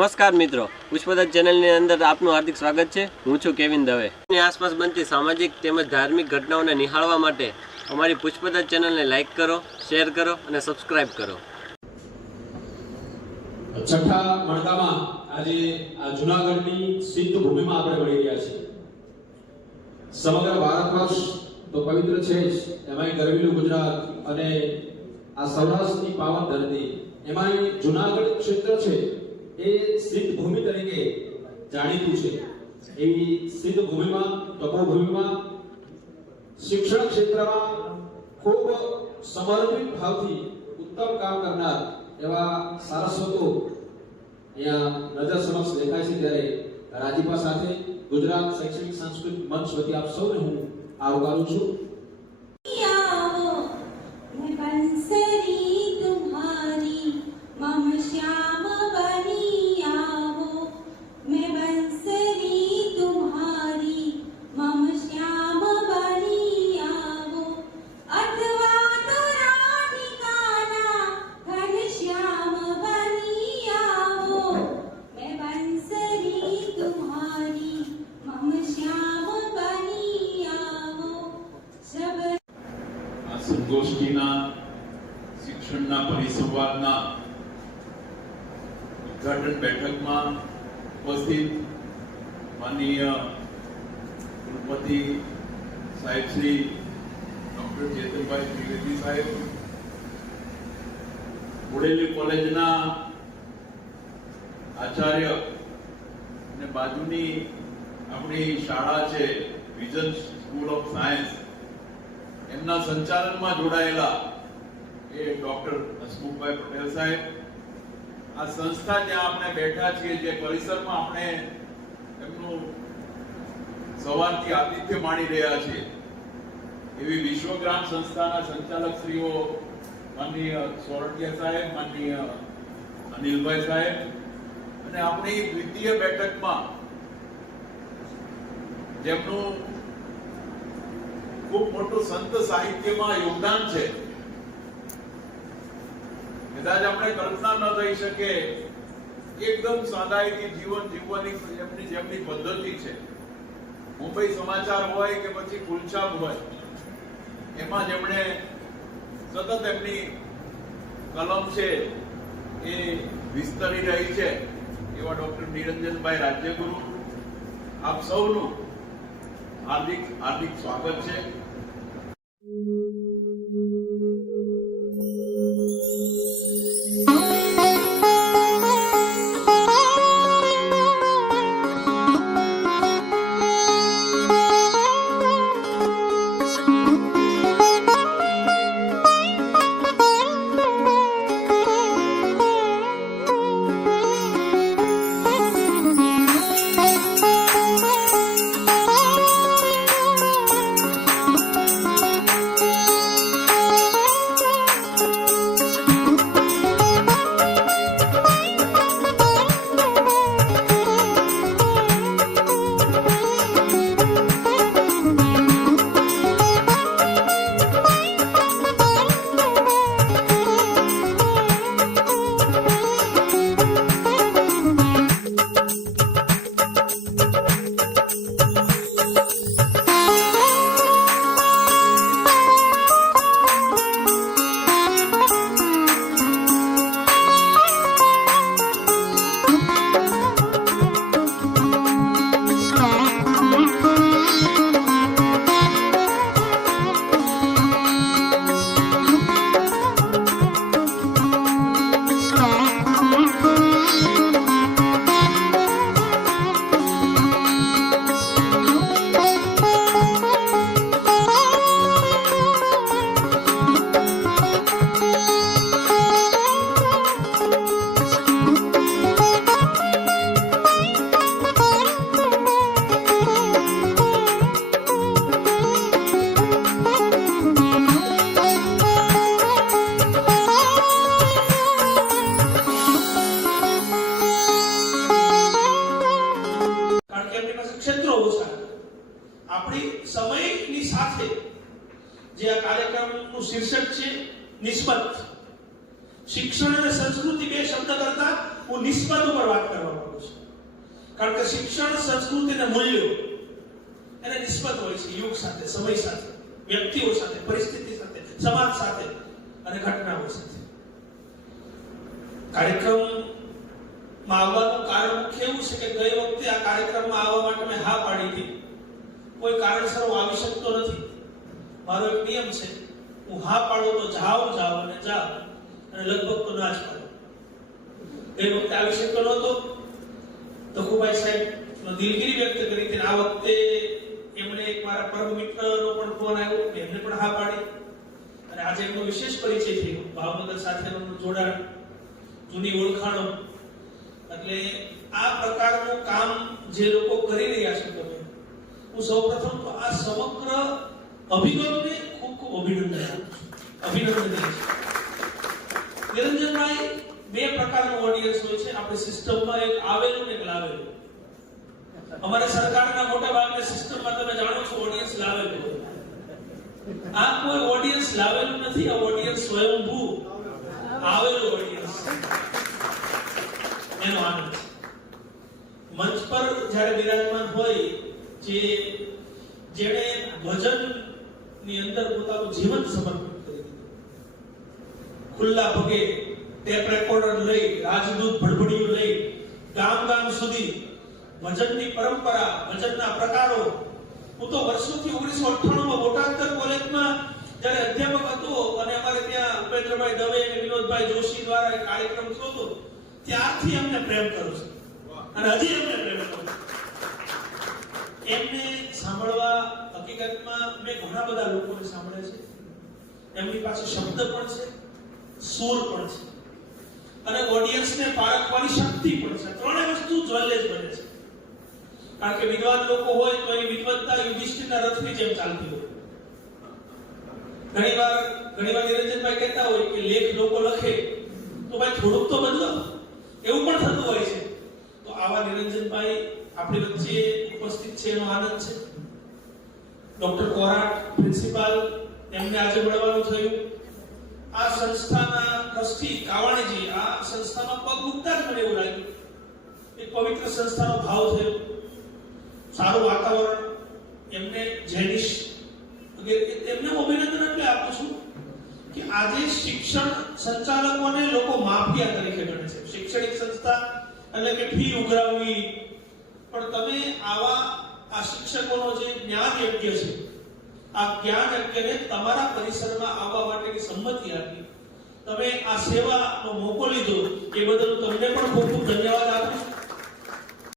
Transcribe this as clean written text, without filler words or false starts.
નમસ્કાર મિત્રો, પુષ્પદત્ત ચેનલની અંદર આપનું હાર્દિક સ્વાગત છે। હું છું કેવિન દવે। ની આસપાસ બનતી સામાજિક તેમજ ધાર્મિક ઘટનાઓને નિહાળવા માટે અમારી પુષ્પદત્ત ચેનલને લાઈક કરો, શેર કરો અને સબસ્ક્રાઇબ કરો। છઠ્ઠા મણકામાં આજે આ જૂનાગઢની સિદ્ધ ભૂમિમાં આપણે મળી રહ્યા છીએ। સમગ્ર ભારત વર્ષ તો પવિત્ર છે જ, એમાંય ગરવીલું ગુજરાત અને આ સૌરાષ્ટ્રની પાવન ધરતી, એમાંય જૂનાગઢ ક્ષેત્ર છે એ સિદ્ધ ભૂમિ તરીકે જાણીતું છે। એવી સિદ્ધ ભૂમિમાં, તપોભૂમિમાં શિક્ષણ ક્ષેત્રમાં ખૂબ સમર્પિત ભાવથી ઉત્તમ કામ કરનાર એવા સારસ્વતો અહીંયા નજર સમક્ષ દેખાય છે। ત્યારે રાજીપા સાથે ગુજરાત શૈક્ષણિક સાંસ્કૃતિક મંચ વતી આપ સૌને હું આવકારું છું। સંગોષ્ઠીના શિક્ષણના પરિસંવાદના ઉદ્ઘાટન બેઠકમાં ઉપસ્થિત માનનીય કુલપતિ સાહેબ શ્રી ડોક્ટર ચેતનભાઈ ત્રિવેદી સાહેબ, બોડેલી કોલેજના આચાર્ય અને બાજુની આપણી શાળા છે વિઝન સ્કૂલ ઓફ સાયન્સ, એમના સંચાલનમાં જોડાયેલા એ ડોક્ટર હસમુખભાઈ પટેલ સાહેબ, આ સંસ્થા જ્યાં આપણે બેઠા છીએ જે પરિસરમાં આપણે એમનું સવારથી આતિથ્ય માણી રહ્યા છીએ, એવી વિશ્વગ્રામ સંસ્થાના સંચાલક શ્રીઓ માનનીય સોરઠિયા સાહેબ, માનનીય અનિલભાઈ સાહેબ, અને આપણી દ્વિતીય બેઠકમાં જેમનું ખૂબ મોટું સંત સાહિત્યમાં યોગદાન છે, કદાચ આપણે કલ્પના ન થઈ શકે, એકદમ સાદાઈથી જીવન જીવવાની જેમની પદ્ધતિ છે, મુંબઈ સમાચાર હોય કે પછી ગુલછાપ હોય, એમાં જેમણે સતત એમની કલમ છે એ વિસ્તરી રહી છે, એવા ડોક્ટર નિરંજનભાઈ રાજ્યગુરુ, આપ સૌનું હાર્દિક હાર્દિક સ્વાગત છે। સમયની સાથે જે આ કાર્યક્રમનું શીર્ષક છે નિસ્બત, શિક્ષણ અને સંસ્કૃતિ બે શબ્દ કરતા હું નિસ્બત ઉપર વાત કરવા કારણ કે શિક્ષણ, સંસ્કૃતિ અને મૂલ્યો એને નિસ્બત હોય છે યુગ સાથે, સમય સાથે, વ્યક્તિઓ સાથે, પરિસ્થિતિ સાથે, સમાજ સાથે અને ઘટનાઓ સાથે. કાર્યક્રમમાં આવવાનું કારણ મુખ્ય એવું છે કે ગઈ વખતે આ કાર્યક્રમમાં આવવા માટે મેં હા પાડી હતી. કોઈ કારણસર હું આવી શકતો નથી. મારો એક નિયમ છે, હું હા પાડું તો જાઓ અને જાઓ, અને લગભગ તો ના જ પાડો. એ વખતે આવી શકતો નહોતો. તખુભાઈ સાહેબ દિલગીરી વ્યક્ત કરી હતી. આ વખતે એમણે એક મારા પરમ મિત્રનો પણ ફોન આવ્યો, એમને પણ હા પાડી, અને આજે એમનો વિશેષ પરિચય થયો. ભાવનગર સાથેનું જોડાણ, જૂની ઓળખાણો. એટલે આ પ્રકારનું કામ જે લોકો કરી રહ્યા છે, તમે, હું સૌપ્રથમ તો આ સમગ્ર અભિગમને ખૂબ ખૂબ અભિનંદન આપું છું. નિરંજનભાઈ, બે પ્રકારનું ઓડિયન્સ હોય છે આપણી સિસ્ટમમાં, એક આવેલું ને એક લાવેલું. અમારે સરકારના મોટા ભાગની સિસ્ટમમાં તમે જાણો છો ઓડિયન્સ લાવેલું. આ કોઈ ઓડિયન્સ લાવેલું નથી, આ ઓડિયન્સ સ્વયંભૂ આવેલું ઓડિયન્સ. એનો આનંદ મંચ પર જ્યારે બિરાજમાન હોય, જેણે ભજન ની અંદર પોતાનું જીવન સમર્પિત કરી દીધું, ખુલ્લા પગે ટેપ રેકોર્ડર લઈ, રાજદૂત ભડભડિયું લઈ, ગામ સુધી ભજનની પરંપરા, ભજનના પ્રકારો. હું તો વર્ષોથી 1998માં બોટાદ કોલેજમાં જ્યારે અધ્યાપક હતો અને અમારે ત્યાં ઉપેન્દ્રભાઈ દવે અને વિનોદભાઈ જોશી દ્વારા એક કાર્યક્રમ થયો હતો, ત્યારથી એમને પ્રેમ કરું છું અને હજી એમને પ્રેમ કરું. એમને સાંભળવા હકીકતમાં મેં ઘણા બધા લોકોને સાંભળે છે. એમની પાસે શબ્દ પણ છે, સૂર પણ છે, અને ઓડિયન્સને પારખવાની શક્તિ પણ છે. ત્રણેય વસ્તુ જ્વલ્ય જ બને છે. કારણ કે વિદ્વાન લોકો હોય તો એની વિદ્વત્તા યુધિષ્ઠિરના રથની જેમ ચાલતી હોય. ઘણીવાર નિરંજનભાઈ કહેતા હોય કે લેખ લોકો લખે તો ભાઈ થોડુંક તો બદલો, એવું પણ થતું હોય છે. તો આવા નિરંજનભાઈ આપણી વચ્ચે ઉપસ્થિત છે, એનો આનંદ છે. ડોક્ટર કોરાટ પ્રિન્સિપાલ, એમને આજે મળવાનું થયું. આ સંસ્થાના ટ્રસ્ટી કાવાણીજી, આ સંસ્થામાં પગ મૂકતા જ મને એવું લાગ્યું એક પવિત્ર સંસ્થાનો ભાવ થયો. સારું વાતાવરણ, એમને જૈનિશ વગેરે, એમને હું અભિનંદન એટલે આપું છું કે આજે શિક્ષણ સંચાલકોને લોકો માફિયા તરીકે ગણે છે. શૈક્ષણિક સંસ્થા એટલે કે ફી ઉઘરાવવી, પણ તમે આ શિક્ષકોનો જે જ્ઞાન યજ્ઞ છે, આ જ્ઞાન યજ્ઞને તમારા પરિસરમાં આવવા માટેની સંમતિ આપી, તમે આ સેવાનો મોકો લીધો, એ બદલ તમને પણ ખૂબ ખૂબ ધન્યવાદ આપું છું.